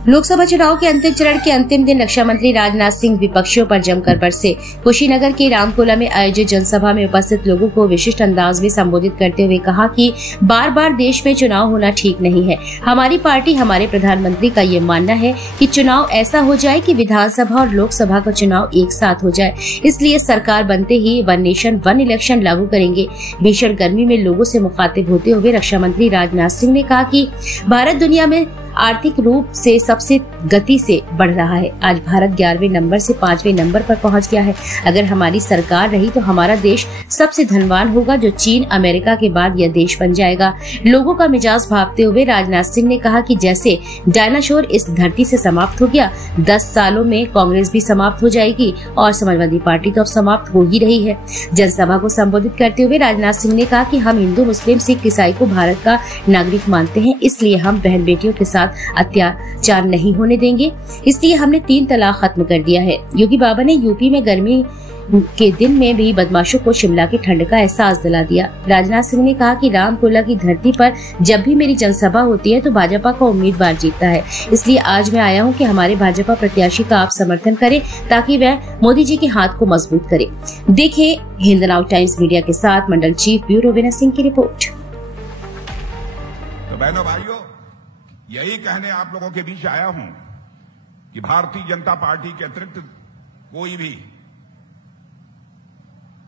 लोकसभा चुनाव के अंतिम चरण के अंतिम दिन रक्षा मंत्री राजनाथ सिंह विपक्षियों पर जमकर बरसे। कुशीनगर के रामकोला में आयोजित जनसभा में उपस्थित लोगों को विशिष्ट अंदाज में संबोधित करते हुए कहा कि बार बार देश में चुनाव होना ठीक नहीं है। हमारी पार्टी, हमारे प्रधानमंत्री का ये मानना है कि चुनाव ऐसा हो जाए कि विधानसभा और लोकसभा का चुनाव एक साथ हो जाए। इसलिए सरकार बनते ही वन नेशन वन इलेक्शन लागू करेंगे। भीषण गर्मी में लोगों से मुखातिब होते हुए रक्षा मंत्री राजनाथ सिंह ने कहा कि भारत दुनिया में आर्थिक रूप से सबसे गति से बढ़ रहा है। आज भारत 11वें नंबर से 5वें नंबर पर पहुंच गया है। अगर हमारी सरकार रही तो हमारा देश सबसे धनवान होगा, जो चीन, अमेरिका के बाद यह देश बन जाएगा। लोगों का मिजाज भांपते हुए राजनाथ सिंह ने कहा कि जैसे डायनासोर इस धरती से समाप्त हो गया, 10 सालों में कांग्रेस भी समाप्त हो जाएगी और समाजवादी पार्टी तो अब समाप्त हो ही रही है। जनसभा को संबोधित करते हुए राजनाथ सिंह ने कहा कि हम हिंदू, मुस्लिम, सिख, ईसाई को भारत का नागरिक मानते हैं, इसलिए हम बहन बेटियों के साथ अत्याचार नहीं होने देंगे। इसलिए हमने 3 तलाक खत्म कर दिया है। योगी बाबा ने यूपी में गर्मी के दिन में भी बदमाशों को शिमला की ठंड का एहसास दिला दिया। राजनाथ सिंह ने कहा कि रामकोला की धरती पर जब भी मेरी जनसभा होती है तो भाजपा का उम्मीदवार जीतता है। इसलिए आज मैं आया हूं कि हमारे भाजपा प्रत्याशी का आप समर्थन करें ताकि वह मोदी जी के हाथ को मजबूत करे। देखिए हिंद नाउ टाइम्स मीडिया के साथ मंडल चीफ ब्यूरो विनय सिंह की रिपोर्ट। तो बहनों भाइयों, यही कहने आप लोगों के बीच आया हूं कि भारतीय जनता पार्टी के अतिरिक्त कोई भी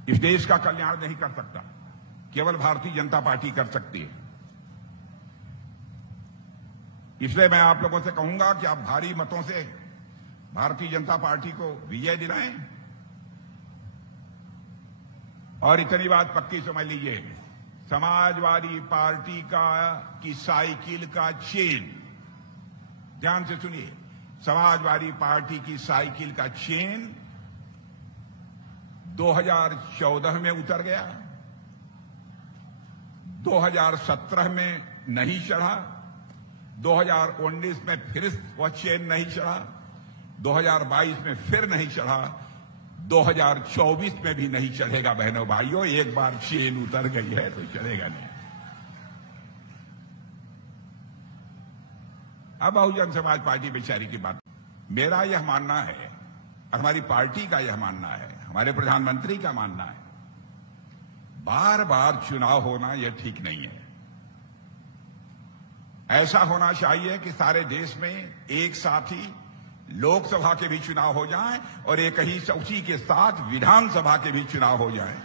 इस देश का कल्याण नहीं कर सकता, केवल भारतीय जनता पार्टी कर सकती है। इसलिए मैं आप लोगों से कहूंगा कि आप भारी मतों से भारतीय जनता पार्टी को विजय दिलाएं और इतनी बात पक्की समझ लीजिए, समाजवादी पार्टी की साइकिल का चेन, ध्यान से सुनिए, समाजवादी पार्टी की साइकिल का चेन 2014 में उतर गया, 2017 में नहीं चढ़ा, 2019 में फिर वह चेन नहीं चढ़ा, 2022 में फिर नहीं चढ़ा, 2024 में भी नहीं चढ़ेगा। बहनों भाइयों, एक बार चेन उतर गई है तो चलेगा नहीं। अब बहुजन समाज पार्टी बेचारी की बात, मेरा यह मानना है और हमारी पार्टी का यह मानना है, हमारे प्रधानमंत्री का मानना है, बार बार चुनाव होना यह ठीक नहीं है। ऐसा होना चाहिए कि सारे देश में एक साथ ही लोकसभा के भी चुनाव हो जाएं और एक ही उसी के साथ विधानसभा के भी चुनाव हो जाएं।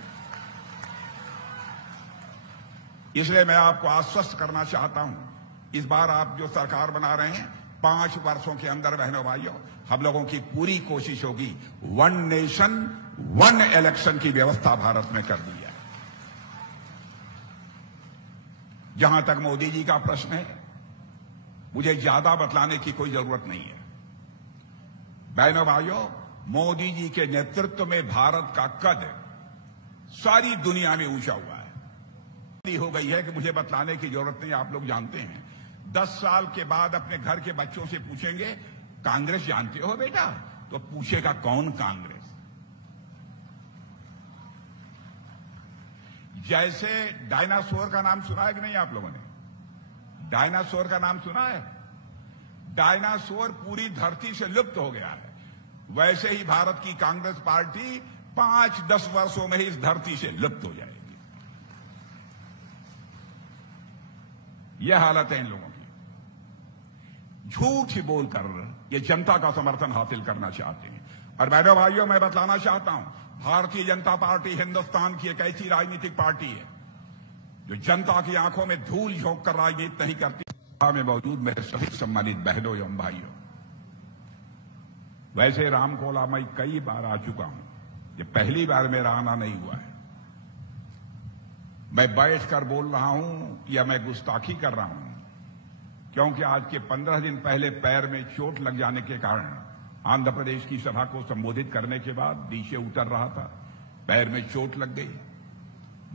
इसलिए मैं आपको आश्वस्त करना चाहता हूं, इस बार आप जो सरकार बना रहे हैं, 5 वर्षों के अंदर बहनों भाइयों, हम लोगों की पूरी कोशिश होगी वन नेशन वन इलेक्शन की व्यवस्था भारत में कर दी है। जहां तक मोदी जी का प्रश्न है, मुझे ज्यादा बतलाने की कोई जरूरत नहीं है। बहनों भाइयों, मोदी जी के नेतृत्व में भारत का कद सारी दुनिया में ऊंचा हुआ है। हो गई है कि मुझे बतलाने की जरूरत नहीं, आप लोग जानते हैं। 10 साल के बाद अपने घर के बच्चों से पूछेंगे, कांग्रेस जानते हो बेटा? तो पूछेगा कौन कांग्रेस? जैसे डायनासोर का नाम सुना है कि नहीं आप लोगों ने? डायनासोर का नाम सुना है? डायनासोर पूरी धरती से लुप्त हो गया है। वैसे ही भारत की कांग्रेस पार्टी 5-10 वर्षों में ही इस धरती से लुप्त हो जाएगी। यह हालत है इन लोगों की। झूठ बोलकर ये जनता का समर्थन हासिल करना चाहते हैं। और बहनों भाइयों, मैं बतलाना चाहता हूं, भारतीय जनता पार्टी हिंदुस्तान की एक ऐसी राजनीतिक पार्टी है जो जनता की आंखों में धूल झोंक कर राजनीति नहीं करती। सभा में मौजूद मेरे सभी सम्मानित बहनों एवं भाइयों, वैसे रामकोला मैं कई बार आ चुका हूं, ये पहली बार मेरा आना नहीं हुआ है। मैं बैठकर बोल रहा हूं या मैं गुस्ताखी कर रहा हूं, क्योंकि आज के 15 दिन पहले पैर में चोट लग जाने के कारण आंध्र प्रदेश की सभा को संबोधित करने के बाद नीचे उतर रहा था, पैर में चोट लग गई।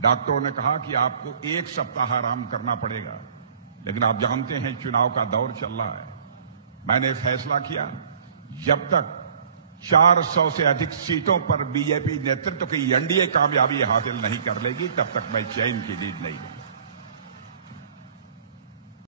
डॉक्टरों ने कहा कि आपको 1 सप्ताह आराम करना पड़ेगा, लेकिन आप जानते हैं चुनाव का दौर चल रहा है। मैंने फैसला किया, जब तक 400 से अधिक सीटों पर बीजेपी नेतृत्व की एनडीए कामयाबी हासिल नहीं कर लेगी, तब तक मैं चैन की नींद नहीं लूंगा।